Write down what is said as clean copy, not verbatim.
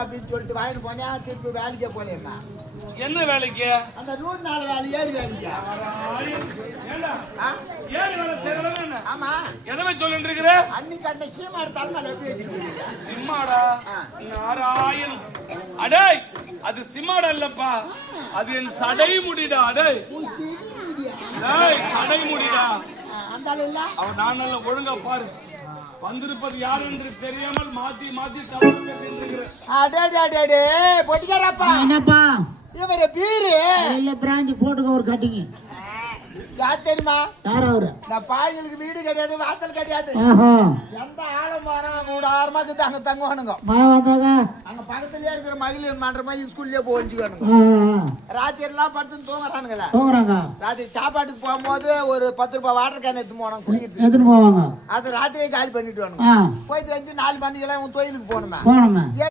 அப்படின்னு சொல்லிட்டு வாங்கிட்டு போனேன். திருப்பி வேலைக்கே போலேம்மா. என்ன வேலைக்கு? அந்த 104 வேலை ஏறி வேலைக்கு. ஆமா, எதவே சொல்லிட்டு இருக்கிற? அன்னைக்கு அந்த சீமாடு தலைமையில எப்படி வச்சிருக்கீங்க? சிம்மாடா நாராயணம். அடே அது சிம்மாடா இல்லப்பா, அது என் சடை முடிடா. அடே சடை முடிடா. அந்த ஆள் இல்ல, அவன் நான் நல்ல ஒழுங்கா பாரு. வந்திருப்பது யார் என்று தெரியாமல் மாத்தி மாத்தி தவறு பேசுகிறேன். பொட்டிக்காரப்பா, என்னப்பா இவரு பீரு இல்ல பிராஞ்சி போட்டுக்க ஒரு கட்டிங்க. யார் தெரியுமா? யார் அவரு? இந்த பாய்களுக்கு வீடு கிடையாது, வாசல் கிடையாது. எந்த ஆளும் போறான் கூடாரமா அங்க தங்குவானுங்க. வந்தாங்க அங்க பக்கத்துலயே இருக்கிற மகளிர் மன்றமா ஸ்கூல்லயே போச்சுக்கானுங்க. ராத்திரி எல்லாம் படுத்து தூங்குறானுங்களா? தூங்குறாங்க. ராத்திரி சாப்பாட்டுக்கு போகும்போது ஒரு 10 ரூபாய் வாட்டர் கேன் எடுத்து போனோம் குடிக்கிறது. எடுத்துட்டு போவாங்க. அது ராத்திரியே காலி பண்ணிட்டு வரணும். போயிட்டு வந்து 4 மணிக்கெல்லாம் தொழிலுக்கு போகணுமா?